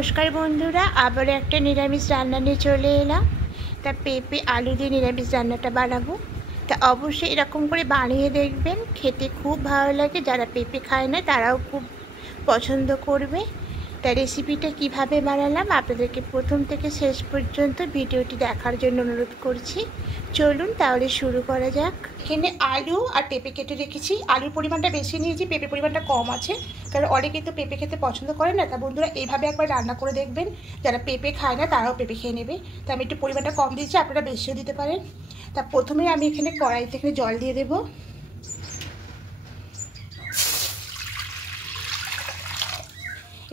নমস্কার বন্ধুরা, আবার একটা নিরামিষ রান্না নিয়ে চলে এলাম। তা পেঁপে আলু দিয়ে নিরামিষ রান্নাটা বানাবো। তা অবশ্যই এরকম করে বানিয়ে দেখবেন, খেতে খুব ভালো লাগে। যারা পেঁপে খায় না তারাও খুব পছন্দ করবে। তা রেসিপিটা কিভাবে বানালাম আপনাদেরকে প্রথম থেকে শেষ পর্যন্ত ভিডিওটি দেখার জন্য অনুরোধ করছি। চলুন তাহলে শুরু করা যাক। এখানে আলু আর পেঁপে কেটে রেখেছি। আলুর পরিমাণটা বেশি নিয়েছি, পেঁপে পরিমাণটা কম আছে, কারণ অনেকে তো পেঁপে খেতে পছন্দ করে না। তা বন্ধুরা এইভাবে একবার রান্না করে দেখবেন, যারা পেঁপে খায় না তারাও পেঁপে খেয়ে নেবে। তা আমি একটু পরিমাণটা কম দিয়েছি, আপনারা বেশিও দিতে পারেন। তা প্রথমে আমি এখানে কড়াইতে জল দিয়ে দেবো।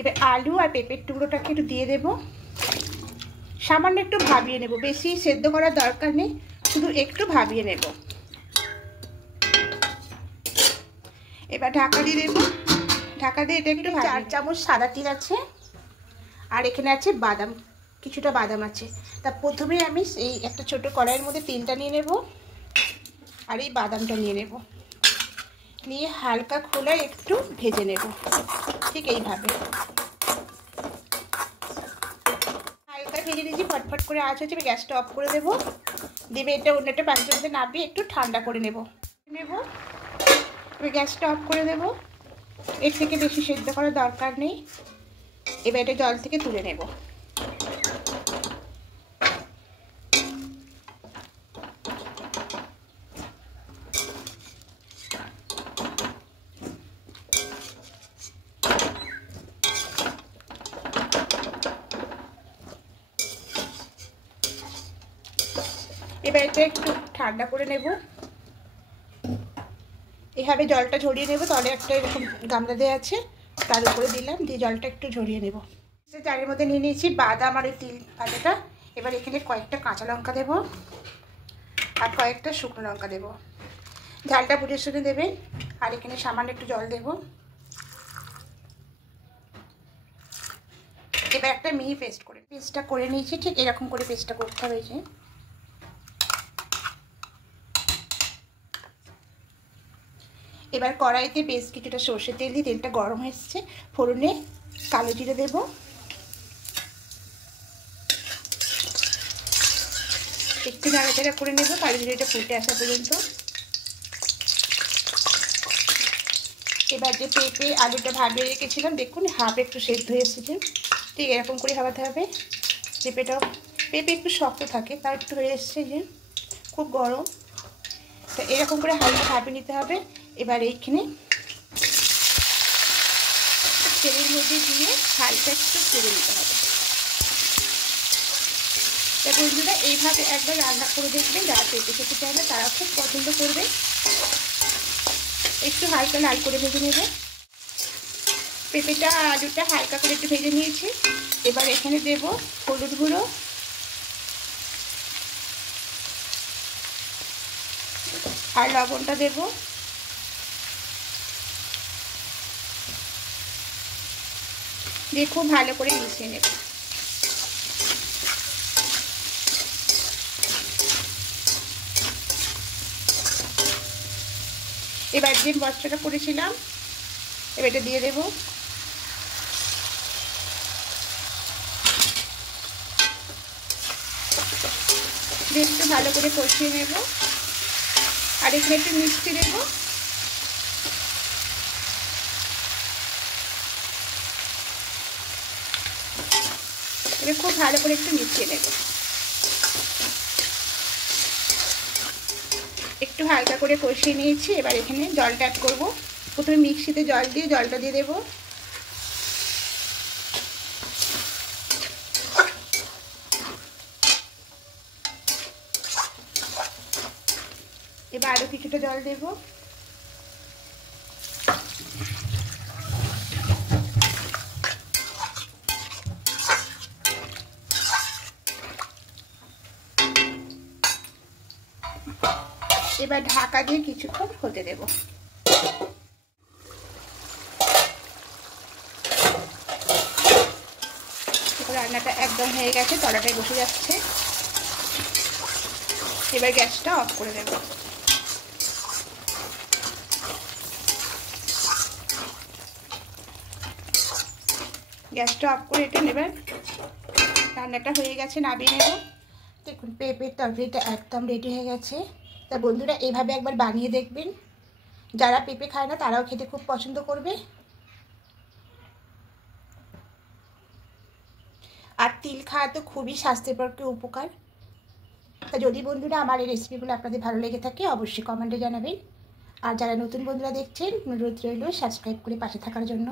এবার আলু আর পেঁপের টুকরোটাকে একটু দিয়ে দেবো। সামান্য একটু ভাবিয়ে নেব, বেশি সেদ্ধ করার দরকার নেই, শুধু একটু ভাবিয়ে নেব। এবার ঢাকা দিয়ে দেবো। ঢাকা দিয়ে এটা একটু 4 চামচ সাদা তিল আছে, আর এখানে আছে বাদাম, কিছুটা বাদাম আছে। তা প্রথমে আমি এই একটা ছোট কড়াইয়ের মধ্যে তিলটা নিয়ে নেব, আর এই বাদামটা নিয়ে নেব, নিয়ে হালকা খোলায় একটু ভেজে নেব, ঠিক এইভাবে হালকা ভেজে নিয়েছি। ফটফট করে আঁচ হচ্ছে, গ্যাসটা অফ করে দেবো। দেবে এটা অন্য একটা পাত্রের মধ্যে নামিয়ে একটু ঠান্ডা করে নেব। এবার গ্যাসটা অফ করে দেব। এর থেকে বেশি সেদ্ধ করার দরকার নেই। এবার এটা জল থেকে তুলে নেব। এবার এটা একটু ঠান্ডা করে নেব। এভাবে জলটা ঝরিয়ে নেব। তাহলে একটা এরকম গামলা দেওয়া আছে, তার উপরে দিলাম, দিয়ে জলটা একটু ঝরিয়ে নেব। জারের মধ্যে নিয়ে নিয়েছি বাদাম আর তিল ভাজাটা। এবার এখানে কয়েকটা কাঁচা লঙ্কা দেব, আর কয়েকটা শুকনো লঙ্কা দেব। ঝালটা বুঝে শুনে দেবেন। আর এখানে সামান্য একটু জল দেব। এবার একটা মিহি পেস্টটা করে নিয়েছি। ঠিক এরকম করে পেস্টটা করতে হয়েছে। এবার কড়াইতে বেশ কিছুটা সর্ষের তেল দিয়ে, তেলটা গরম হয়েছে, ফোড়নে কালো জিরে দেব। একটু নাড়াচাড়া করে নেব কালো জিরেটা ফুটে আসা পর্যন্ত। এবার যে পেঁপে আলুটা ভাবিয়ে রেখেছিলাম, দেখুন হাফ একটু সেদ্ধ হয়ে এসেছে। ঠিক এরকম করে ভাবাতে হবে। পেঁপে একটু শক্ত থাকে, তার একটু হয়ে এসছে, যে খুব গরম। তো এরকম করে হালকা ভাপিয়ে নিতে হবে। এবার এইখানে তেলের মধ্যে দিয়ে হালকা একটু ভেজে নিতে হবে। তা বন্ধুরা এইভাবে একবার রান্না করে দেখবেন, যারা পেঁপে খেতে চায় না তারা খুব পছন্দ করবে। একটু হালকা লাল করে ভেজে নেবে। পেঁপেটা আলুটা হালকা করে একটু ভেজে নিয়েছি। এবার এখানে দেব হলুদ গুঁড়ো, আর লবণটা দেব। দিয়ে খুব ভালো করে মিশিয়ে নেব। এবার যে মশলাটা করেছিলাম এবার এটা দিয়ে দেব। একটু ভালো করে কষিয়ে নেব। আর এখানে একটু মিষ্টি দেব। এবার খুব ভালো করে একটু মিশিয়ে নেব। একটু হালকা করে কষিয়ে নিয়েছি। এবার এখানে জলটা অ্যাড করব। প্রথমে মিক্সিতে জল দিয়ে জলটা দিয়ে দেব। এবার আরও কিছুটা জল দেব। এবার ঢাকা দিয়ে কিছুক্ষণ হতে দেব। রান্নাটা একদম হয়ে গেছে, তলাটায় বসে যাচ্ছে। এবার গ্যাসটা অফ করে দেব। গ্যাসটা অফ করে এটা নেবেন। রান্নাটা হয়ে গেছে, নামিয়ে নেব। দেখুন পেঁপের তরকারিটা একদম রেডি হয়ে গেছে। তা বন্ধুরা এইভাবে একবার বানিয়ে দেখবেন, যারা পেঁপে খায় না তারাও খেতে খুব পছন্দ করবে। আর তিল খাওয়া তো খুবই স্বাস্থ্যের পক্ষে উপকার। তা যদি বন্ধুরা আমার এই রেসিপিগুলো আপনাদের ভালো লেগে থাকে অবশ্যই কমেন্টে জানাবেন। আর যারা নতুন বন্ধুরা দেখছেন অনুরোধ রইল সাবস্ক্রাইব করে পাশে থাকার জন্য।